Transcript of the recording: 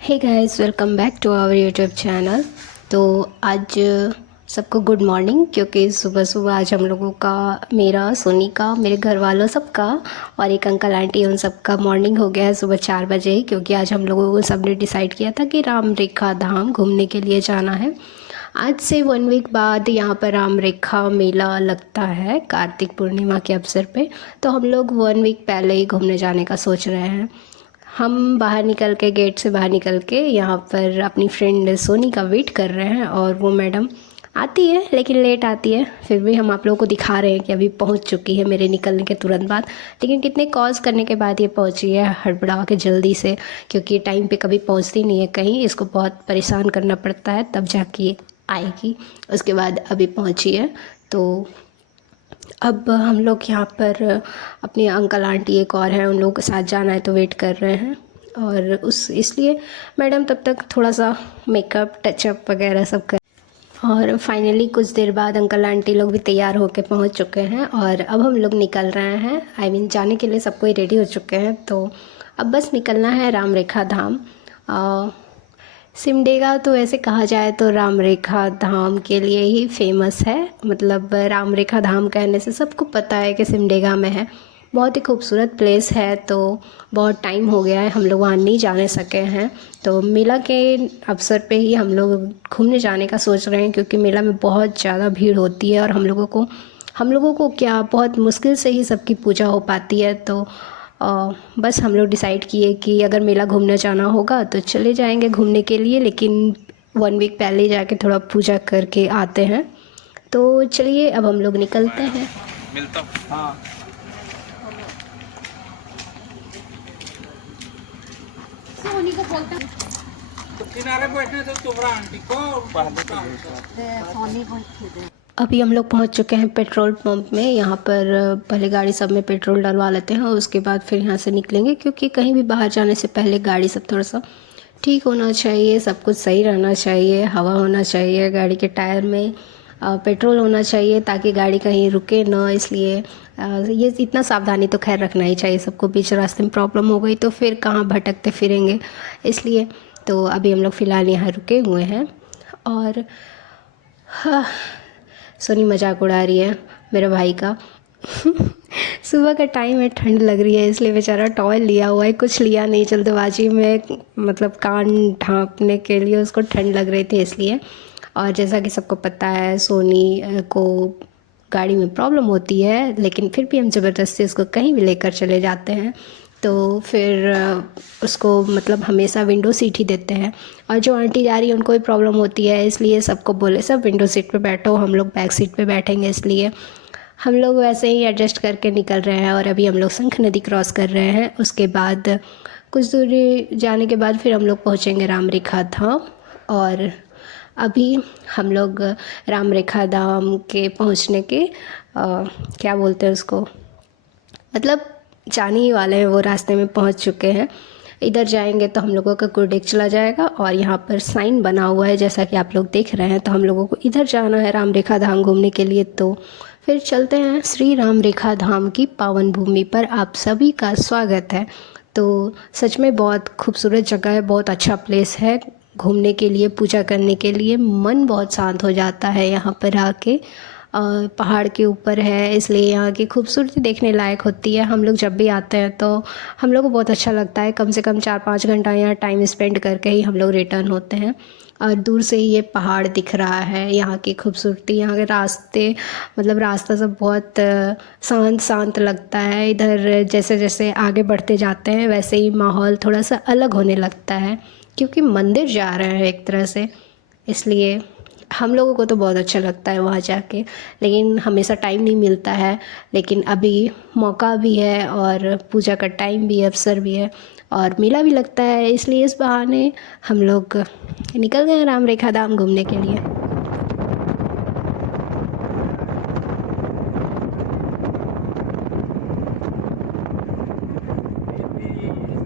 Hey guys, welcome back to our YouTube channel. तो आज सबको गुड मॉर्निंग, क्योंकि सुबह सुबह आज हम लोगों का, मेरा, सोनी का, मेरे घर वालों सबका और एक अंकल आंटी उन सबका मॉर्निंग हो गया है सुबह 4 बजे। क्योंकि आज हम लोगों को सबने डिसाइड किया था कि राम रेखा धाम घूमने के लिए जाना है। आज से 1 वीक बाद यहाँ पर राम रेखा मेला लगता है कार्तिक पूर्णिमा के अवसर पे। तो हम लोग 1 वीक पहले ही घूमने जाने का सोच रहे हैं। हम बाहर निकल के, गेट से बाहर निकल के यहाँ पर अपनी फ्रेंड सोनी का वेट कर रहे हैं। और वो मैडम आती है लेकिन लेट आती है, फिर भी हम आप लोगों को दिखा रहे हैं कि अभी पहुँच चुकी है मेरे निकलने के तुरंत बाद। लेकिन कितने कॉल्स करने के बाद ये पहुँची है हड़बड़ा के जल्दी से, क्योंकि टाइम पे कभी पहुँचती नहीं है कहीं, इसको बहुत परेशान करना पड़ता है तब जाके ये आएगी। उसके बाद अभी पहुँची है। तो अब हम लोग यहाँ पर अपने अंकल आंटी एक और हैं, उन लोगों के साथ जाना है तो वेट कर रहे हैं। और उस इसलिए मैडम तब तक थोड़ा सा मेकअप टचअप वगैरह सब कर। और फाइनली कुछ देर बाद अंकल आंटी लोग भी तैयार होकर पहुँच चुके हैं और अब हम लोग निकल रहे हैं। जाने के लिए सब कोई रेडी हो चुके हैं। तो अब बस निकलना है राम रेखा धाम। सिमडेगा तो ऐसे कहा जाए तो राम रेखा धाम के लिए ही फेमस है। मतलब राम रेखा धाम कहने से सबको पता है कि सिमडेगा में है। बहुत ही खूबसूरत प्लेस है। तो बहुत टाइम हो गया है हम लोग वहाँ नहीं जाने सके हैं। तो मेला के अवसर पे ही हम लोग घूमने जाने का सोच रहे हैं, क्योंकि मेला में बहुत ज़्यादा भीड़ होती है और हम लोगों को क्या बहुत मुश्किल से ही सबकी पूजा हो पाती है। तो बस हम लोग डिसाइड किए कि अगर मेला घूमने जाना होगा तो चले जाएंगे घूमने के लिए, लेकिन 1 वीक पहले जाके थोड़ा पूजा करके आते हैं। तो चलिए अब हम लोग निकलते हैं। मिलता हाँ। सोनी को बोलता तो किनारे बैठने तो तुम्हारा आंटी को सोनी को दे। अभी हम लोग पहुंच चुके हैं पेट्रोल पंप में। यहाँ पर पहले गाड़ी सब में पेट्रोल डलवा लेते हैं और उसके बाद फिर यहाँ से निकलेंगे, क्योंकि कहीं भी बाहर जाने से पहले गाड़ी सब थोड़ा सा ठीक होना चाहिए, सब कुछ सही रहना चाहिए, हवा होना चाहिए, गाड़ी के टायर में पेट्रोल होना चाहिए ताकि गाड़ी कहीं रुके ना। इसलिए ये इतना सावधानी तो खैर रखना ही चाहिए सबको। बीच रास्ते में प्रॉब्लम हो गई तो फिर कहाँ भटकते फिरेंगे, इसलिए। तो अभी हम लोग फ़िलहाल यहाँ रुके हुए हैं। और हाँ, सोनी मजाक उड़ा रही है मेरे भाई का। सुबह का टाइम है, ठंड लग रही है, इसलिए बेचारा टॉवल लिया हुआ है, कुछ लिया नहीं जल्दबाजी में, मतलब कान ढांपने के लिए उसको ठंड लग रही थी इसलिए। और जैसा कि सबको पता है सोनी को गाड़ी में प्रॉब्लम होती है, लेकिन फिर भी हम ज़बरदस्ती उसको कहीं भी लेकर चले जाते हैं। तो फिर उसको मतलब हमेशा विंडो सीट ही देते हैं। और जो आंटी जा रही है उनको भी प्रॉब्लम होती है, इसलिए सबको बोले सब विंडो सीट पे बैठो, हम लोग बैक सीट पे बैठेंगे। इसलिए हम लोग वैसे ही एडजस्ट करके निकल रहे हैं। और अभी हम लोग शंख नदी क्रॉस कर रहे हैं। उसके बाद कुछ दूरी जाने के बाद फिर हम लोग पहुँचेंगे राम रेखा धाम। और अभी हम लोग राम रेखा धाम के पहुँचने के क्या बोलते हैं उसको, मतलब जाने ही वाले हैं, वो रास्ते में पहुंच चुके हैं। इधर जाएंगे तो हम लोगों का गुरुडेक चला जाएगा और यहाँ पर साइन बना हुआ है जैसा कि आप लोग देख रहे हैं। तो हम लोगों को इधर जाना है राम रेखा धाम घूमने के लिए। तो फिर चलते हैं। श्री राम रेखा धाम की पावन भूमि पर आप सभी का स्वागत है। तो सच में बहुत खूबसूरत जगह है, बहुत अच्छा प्लेस है घूमने के लिए, पूजा करने के लिए। मन बहुत शांत हो जाता है यहाँ पर आके। पहाड़ के ऊपर है, इसलिए यहाँ की खूबसूरती देखने लायक होती है। हम लोग जब भी आते हैं तो हम लोग को बहुत अच्छा लगता है। कम से कम 4-5 घंटा यहाँ टाइम स्पेंड करके ही हम लोग रिटर्न होते हैं। और दूर से ही ये पहाड़ दिख रहा है, यहाँ की खूबसूरती, यहाँ के रास्ते, मतलब रास्ता सब बहुत शांत शांत लगता है। इधर जैसे जैसे आगे बढ़ते जाते हैं वैसे ही माहौल थोड़ा सा अलग होने लगता है, क्योंकि मंदिर जा रहे हैं एक तरह से, इसलिए हम लोगों को तो बहुत अच्छा लगता है वहाँ जाके। लेकिन हमेशा टाइम नहीं मिलता है, लेकिन अभी मौका भी है और पूजा का टाइम भी है, अवसर भी है और मेला भी लगता है, इसलिए इस बहाने हम लोग निकल गए राम रेखा धाम घूमने के लिए।